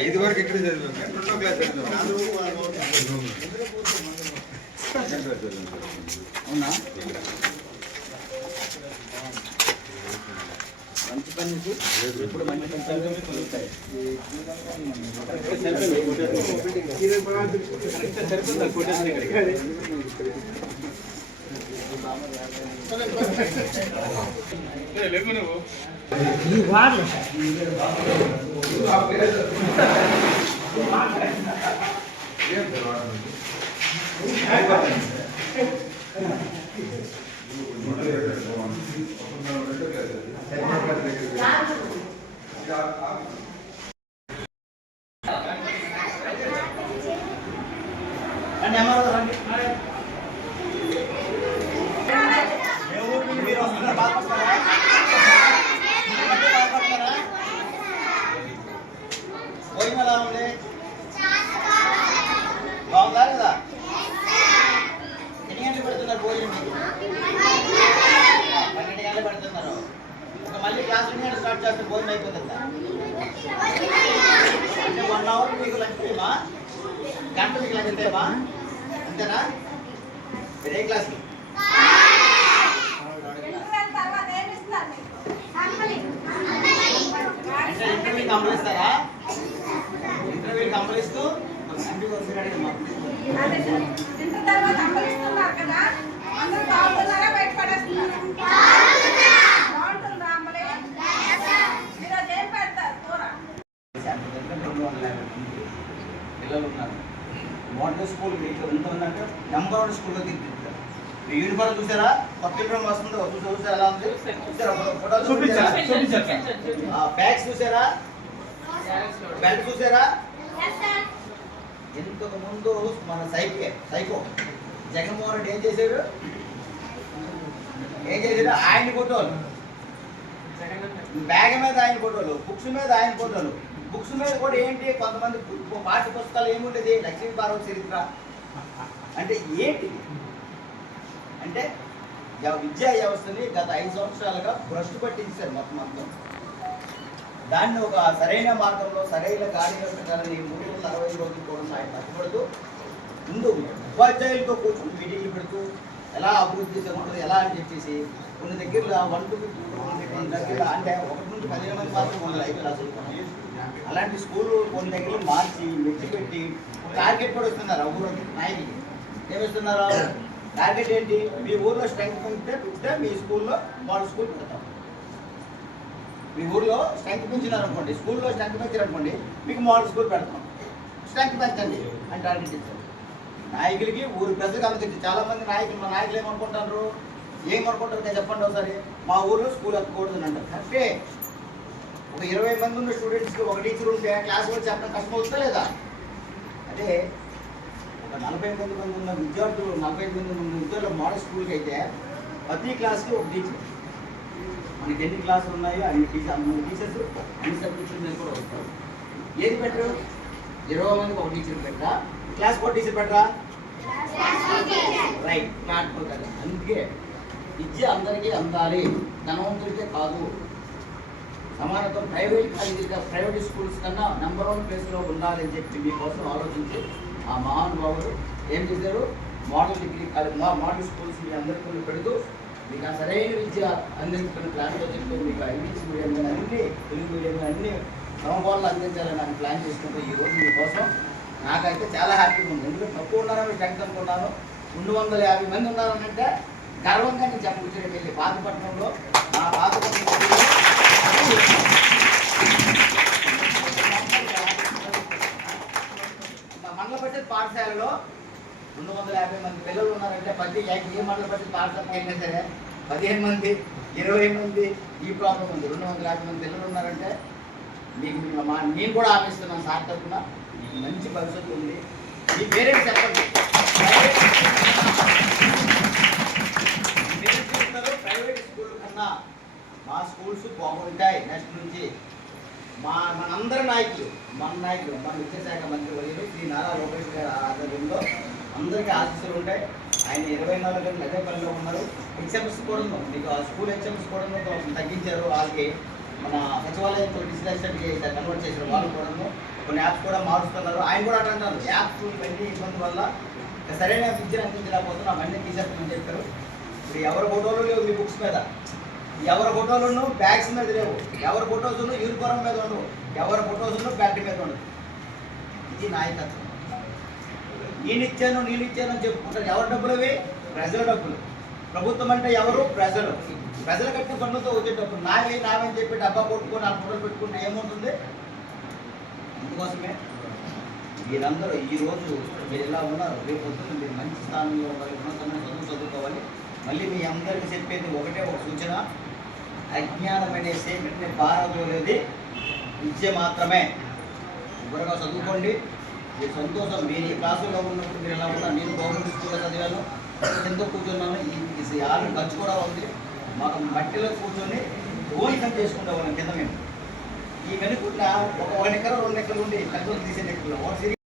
ఐదు వరకు ఇక్కడ చదివాం కానీ రెండో క్లాస్ చదివాం అవునా? మంచి పని. ఇప్పుడు మంచి పని చదివి కలుగుతాయి. రండి, అమ్మారావు గారు, రండి. ఏ ఊరు నుండి మీరు వస్తున్నారు? బాధపడతారా? బాధపడతారా? ఏం ఎలా ఉంది బాగుందా లేదా ఎన్ని గంటలు పెడుతున్నారు భోజనం పన్నెండు గంటలు పెడుతున్నారు. ఒక మళ్ళీ క్లాస్ ఎన్ని గంటలు స్టార్ట్ చేస్తే భోజనం అయిపోతుందా? అంటే వన్ అవర్ మీకు లంచ్ టైమా గంట మీకు లంచ్ టైమా అంతేనా? మీరు ఏ క్లాస్ కంప్లీట్ ఇస్తారా? పిల్లలు ఉన్నారు. మోడల్ స్కూల్ మీకు ఎంత ఉందంటే నెంబర్ వన్ స్కూల్లో తీర్చిదిద్దారు మీ యూనిఫామ్ చూసారా? కొత్త యూనిఫామ్ వస్తుందో చూసా చూసారా ఎలా ఉంది? చూసారా? ఫోటో- ఫోటోలు చూపించారా? ఆ, బ్యాగ్స్ చూసారా? బెల్ట్ చూసారా? ఇంతకు ముందు మన సైకే సైకో. జగన్మోహన్ రెడ్డి ఏం చేశాడు? ఏం చేశాడు? ఆయన ఫోటోలు. బ్యాగ్ మీద ఆయన ఫోటోలు బుక్స్ మీద ఆయన ఫోటోలు. బుక్స్ మీద కూడా ఏంటి? కొంతమంది పాఠ్య పుస్తకాలు ఏముండేది లక్ష్మీ పార్వతి చరిత్ర. అంటే ఏంటి? అంటే విద్యా వ్యవస్థని గత ఐదు సంవత్సరాలుగా భ్రష్టు పట్టించారు మొత్తం మొత్తం దాన్ని ఒక సరైన మార్గంలో సరైన కార్యక్రమాలని మూడు వందల అరవై రోజులు కూడా ఆయన కష్టపడుతూ ముందు ఉపాధ్యాయులతో కూర్చొని మీటింగ్లు పెడుతూ ఎలా అభివృద్ధి జరుగుతుంది ఎలా అని చెప్పేసి కొన్ని దగ్గర వన్ టు కొన్ని దగ్గర అంటే ఒకటి నుంచి పదిహేను మంది మాత్రం వందల ఐదు క్లాసులు అలాంటి స్కూల్ కొన్ని దగ్గర మార్చి మెట్టి పెట్టి టార్గెట్ కూడా ఇస్తున్నారు ఆ ఊరు నాయకులు. ఏమిస్తున్నారు టార్గెట్ ఏంటి? మీ ఊర్లో స్ట్రెంగ్త్ ఉంటే ఉంటే మీ స్కూల్లో వాళ్ళ స్కూల్ పెడతాం మీ ఊర్లో స్ట్రెంగ్త్ పెంచినారు అనుకోండి స్కూల్లో స్ట్రెంగ్త్ పెంచారు అనుకోండి మీకు మోడల్ స్కూల్ పెడతాం. స్ట్రెంగ్త్ పెంచండి అని టార్గెట్ ఇచ్చారు నాయకులకి ఊరు ప్రజలకు అందరికి చాలామంది నాయకులు మా నాయకులు ఏమనుకుంటారు ఏమనుకుంటారు నేను చెప్పండి ఒకసారి. మా ఊర్లో స్కూల్ ఎక్కకూడదు అని అంటారు. కరెక్టే ఒక ఇరవై మంది ఉన్న స్టూడెంట్స్కి ఒక టీచర్ ఉంటే క్లాస్ కూడా చెప్పడం కష్టం అవుతుందా లేదా? అదే ఒక నలభై మంది మంది ఉన్న విద్యార్థులు నలభై మంది ఉన్న విద్యార్థులు మోడల్ స్కూల్కి అయితే ప్రతి క్లాస్కి ఒక టీచర్ మనకి ఎన్ని క్లాసులు ఉన్నాయో అన్ని టీచర్ మూడు టీచర్స్ అన్ని సబ్జెక్ట్స్ మీద కూడా వస్తారు. ఏది బెటర్? ఇరవై మందికి ఒక టీచర్ పెట్టరా క్లాస్ ఒక టీచర్ పెట్టరా రైట్ నాట్ కదా. అందుకే విద్య అందరికీ అందాలి. ధనవంతుడికే కాదు. సమానత్వం ప్రైవేట్ కాలేజీగా ప్రైవేట్ స్కూల్స్ కన్నా నెంబర్ వన్ ప్లేస్లో ఉండాలని చెప్పి మీకోసం ఆలోచించి ఆ మహానుభావుడు ఏం చేశారు? మోడల్ డిగ్రీ కాలేజ్ మా మోడల్ స్కూల్స్ మీ అందరికీ పెడుతూ మీకు ఆ సరైన విద్య అందించుకున్న ప్లాన్లో చెప్తే మీకు ఇంగ్లీష్ మీడియం కానీ అన్ని తెలుగు మీడియం కానీ అన్ని సమపాలను అందించాలని ఆయన ప్లాన్ చేసుకుంటే ఈ రోజు మీకోసం నాకైతే చాలా హ్యాపీగా ఉంది. ఎందుకంటే తక్కువ ఉన్నారో మీకు ఎంత అనుకున్నాను రెండు వందల యాభై మంది ఉన్నారనంటే గర్వంగా నేను చెప్పొచ్చాను వెళ్ళి పాతపట్నంలో నా పాతపట్నం మండల పరిషత్ పాఠశాలలో రెండు వందల యాభై మంది పిల్లలు ఉన్నారంటే ప్రతి ఏ- మండల పరిస్థితి పాఠశాలకు అయినా సరే పదిహేను మంది ఇరవై మంది ఈ ప్రాబ్లం ఉంది. రెండు వందల యాభై మంది పిల్లలు ఉన్నారంటే మీకు మా నేను కూడా ఆపిస్తున్నాను సార్ తరఫున. మీకు మంచి భవిష్యత్తు ఉంది. మీ పేరెంట్స్ చెప్పండి? ప్రైవేట్ స్కూల్ కన్నా మా స్కూల్స్ బాగుంటాయి నెక్స్ట్ నుంచి. మా మనందరి నాయకులు మన నాయకులు మన విద్యాశాఖ మంత్రి వర్యులు శ్రీ నారా లోకేష్ గారి ఆధ్వర్యంలో అందరికీ ఆశీస్సులు ఉంటాయి. ఆయన ఇరవై నాలుగు గంటలు అదే పనిలో ఉన్నారు. హెచ్ఎంఎస్ కూడా మీకు ఆ స్కూల్ హెచ్ఎంఎస్ కూడా కొంచెం తగ్గించారు. వాళ్ళకి మన సచివాలయంతో డిజిటల్ కన్వర్ట్ చేసిన వాళ్ళు కూడా కొన్ని యాప్స్ కూడా మారుస్తున్నారు. ఆయన కూడా అంటున్నారు అంటారు. యాప్స్ ఇవన్నీ ఇబ్బంది వల్ల సరైన విద్యను అందించలేకపోతున్నాం అవన్నీ తీసేస్తామని చెప్పారు. ఇప్పుడు ఎవరి ఫోటోలు లేవు మీ బుక్స్ మీద. ఎవరి ఫోటోలను బ్యాగ్స్ మీద లేవు. ఎవరి ఫోటోస్ యూనిఫారం మీద ఉండవు ఎవరి ఫోటోస్ బ్యాటరీ మీద ఉండవు ఇది నాయకత్వం. నేను ఇచ్చాను నేను ఇచ్చాను అని చెప్పుకుంటారు. ఎవరి డబ్బులు అవి? ప్రజల డబ్బులు. ప్రభుత్వం అంటే ఎవరు? ప్రజలు. ప్రజలు కట్టిన పనులతో వచ్చే డబ్బులు. నావే నావని చెప్పి డబ్బా కొట్టుకొని ఆ ఫోటోలు పెట్టుకుంటే ఏముంటుంది? అందుకోసమే మీరందరూ ఈరోజు మీరు ఇలా ఉన్నారు. రేపు పొద్దున్న మీరు మంచి స్థానంలో ఉండాలి ఉన్నతమైన చదువు చదువుకోవాలి. మళ్ళీ మీ అందరికీ చెప్పేది ఒకటే ఒక సూచన. అజ్ఞానం అనే స్టేట్మెంట్ని పారదోలేది విద్య మాత్రమే. ఇవ్వరగా చదువుకోండి. మీ సంతోషం మీరు ఈ క్లాసులో ఉన్నప్పుడు మీరు ఎలా ఉన్నా నేను గవర్నమెంట్ స్కూల్లో చదివాను ఎంతో కూర్చున్నాను. ఈ- ఆరు ఖర్చు కూడా ఉంది. మాకు మట్టిలో కూర్చొని ఓలికం చేసుకుంటా ఉన్నాం కింద మేము. ఈ వెనుకున్న ఒక ఒక ఎకరం రెండు ఎక్కలు ఉండి కట్టుకొని తీసే నెక్కులు